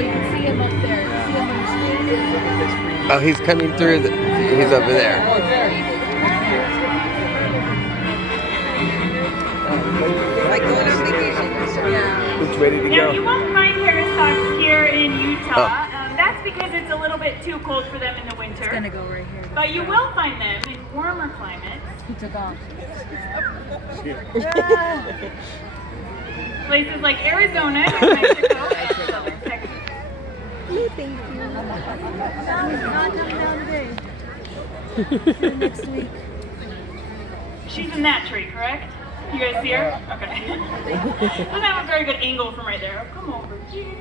you can see him up there. See him on the screen? Oh, he's coming through. He's over there. Like going on vacation. Yeah. It's ready to Now, go. you won't find Harris hawks here in Utah. Oh. That's because it's a little bit too cold for them in the winter. It's gonna go right here. But you will find them in warmer climates. He took off. Places like Arizona, New Mexico, and southern Texas. No, thank you. Not coming down today. See you next week. She's in that tree, correct? You guys see her? Okay. Doesn't have a very good angle from right there. Come over here.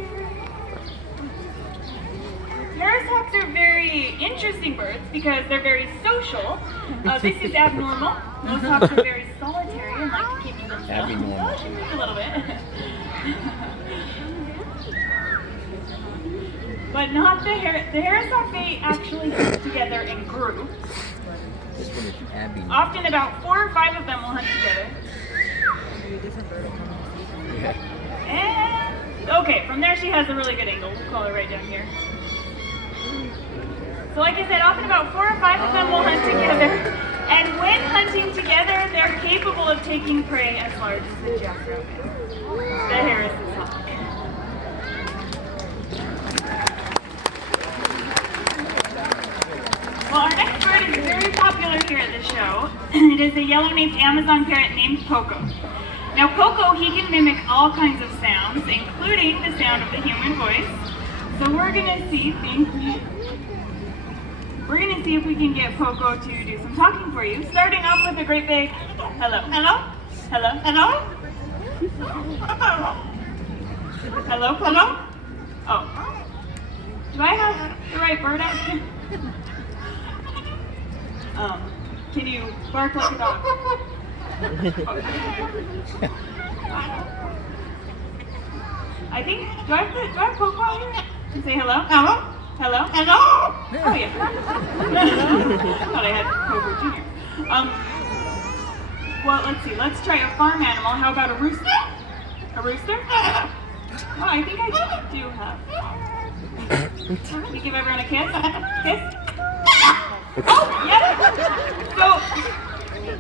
Harris hawks are very interesting birds because they're very social. This is abnormal. Most hawks are very solitary and like to keep to themselves. Abnormal. A little bit. But not the Harris. The Harris hawk, they actually hunt together in groups. This one is Abby. Often about 4 or 5 of them will hunt together. Yeah. And okay, from there she has a really good angle. We'll call her right down here. So like I said, often about 4 or 5 of them will hunt together. And when hunting together, they're capable of taking prey as large as the jackrabbit. The Harris's hawk. Well, our next bird is very popular here at the show. It is a yellow-naped Amazon parrot named Poco. Now Poco, he can mimic all kinds of sounds, including the sound of the human voice. So we're gonna see if we can get Poco to do some talking for you. Starting off with a great big hello. Hello? Hello? Hello? Hello, Poco? Oh. Do I have the right bird out here? Can you bark like a dog? I think, do I have Poco out here? And say hello? Hello? Hello? Hello? Oh yeah. Thought I had Poco Jr. Well, let's see. Let's try a farm animal. How about a rooster? A rooster? Oh, I think I do have. Can we give everyone a kiss? Kiss? Oh, yes! So,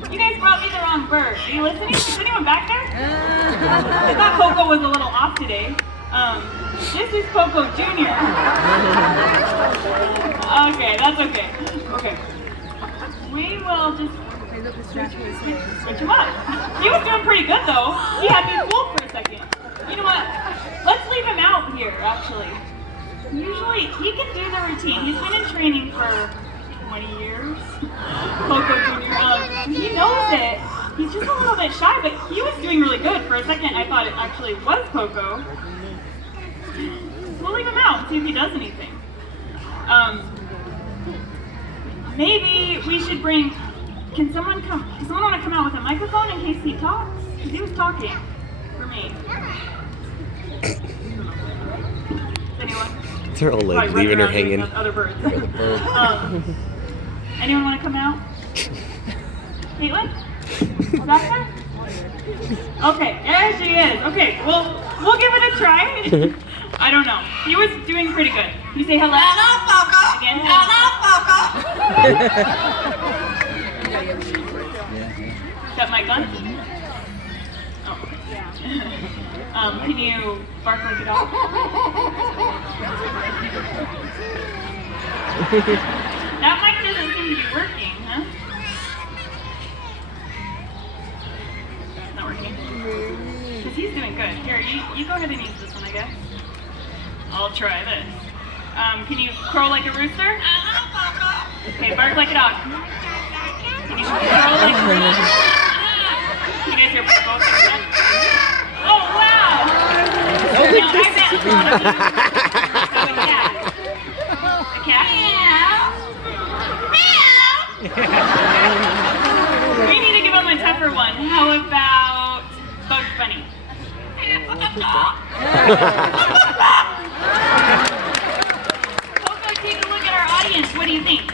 you guys brought me the wrong bird. Are you listening? Is anyone back there? I thought Poco was a little off today. This is Poco Jr. Okay, that's okay. Okay. We will just switch him up. He was doing pretty good though. He had me fooled for a second. You know what? Let's leave him out here, actually. Usually, he can do the routine. He's been in training for 20 years. Poco Jr. He knows it. He's just a little bit shy, but he was doing really good. For a second, I thought it actually was Poco. We'll leave him out and see if he does anything. Maybe we should bring. Can someone want to come out with a microphone in case he talks? Because he was talking for me. Anyone? They're all like leaving her hanging. Other birds. Anyone want to come out? Caitlin? Back there? Okay, there she is. Okay, well, we'll give it a try. I don't know. He was doing pretty good. You say hello? Hello, Poco. Again? Hello, Poco. Got my gun? Oh. Can you bark like a dog? That mic doesn't seem to be working, huh? It's not working. Because he's doing good. Here, you go ahead and use this one, I guess. I'll try this. Can you crow like a rooster? Okay, bark like a dog. Can you crow like a rooster? You guys are both like that? Oh, wow! No, I bet a lot of you. So a cat. A cat? Meow! We need to give him a tougher one. How about Bugs Bunny? Poco, take a look at our audience. What do you think?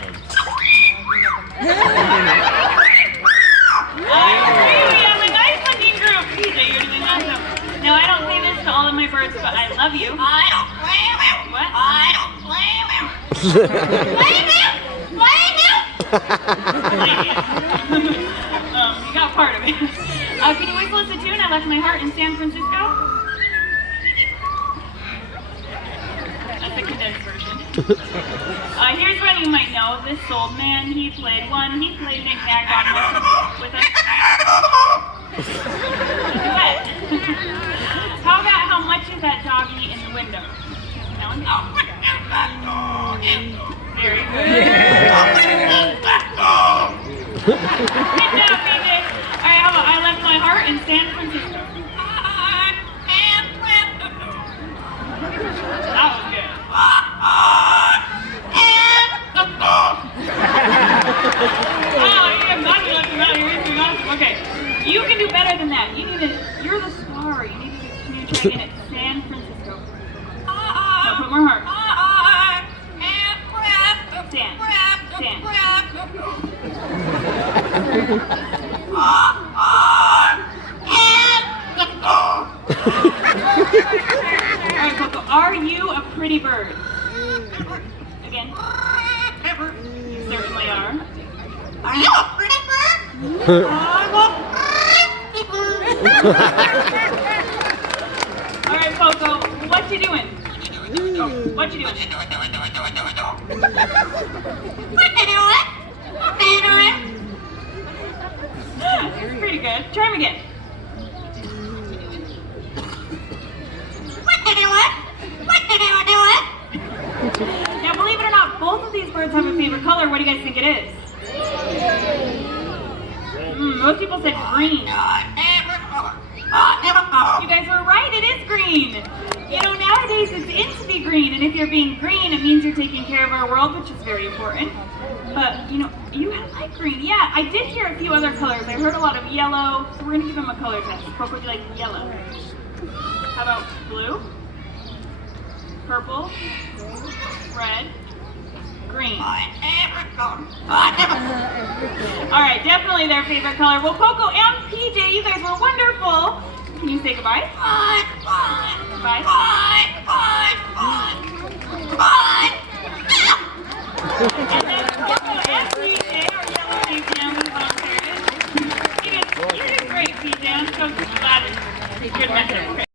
I agree. We have a nice looking group. PJ, you're doing awesome. Now, I don't say this to all of my birds, but I love you. what? You got part of it. Can you whistle us a tune? I left my heart in San Francisco. That's the condensed version. Here's one you might know. This old man, he played one. He played knick-knack with us. Duet. How about how much is that doggy in the window? That one? Very good. Good job, BJ. Alright, how about I left my heart in San Francisco? That was good. Oh, I'm not gonna let you out. You're doing awesome. Okay. You can do better than that. You're the star. You need to try again at San Francisco. So put more heart. San. Alright, Coco, are you a pretty bird? Again. You certainly are. Are you a pretty bird? Alright, Coco, what you doing? What you doing? That's pretty good. Try him again. Now, believe it or not, both of these birds have a favorite color. What do you guys think it is? Most people said green. You guys were right, it is green. You know, nowadays it's in to be green, and if you're being green, it means you're taking care of our world, which is very important. But, you know, you like green. Yeah, I did hear a few other colors. I heard a lot of yellow, so we're going to give them a color test. Coco, would you like yellow? How about blue? Purple? Red? Green? Alright, definitely their favorite color. Well, Coco and PJ, you guys were wonderful. Can you say goodbye? Bye. Bye.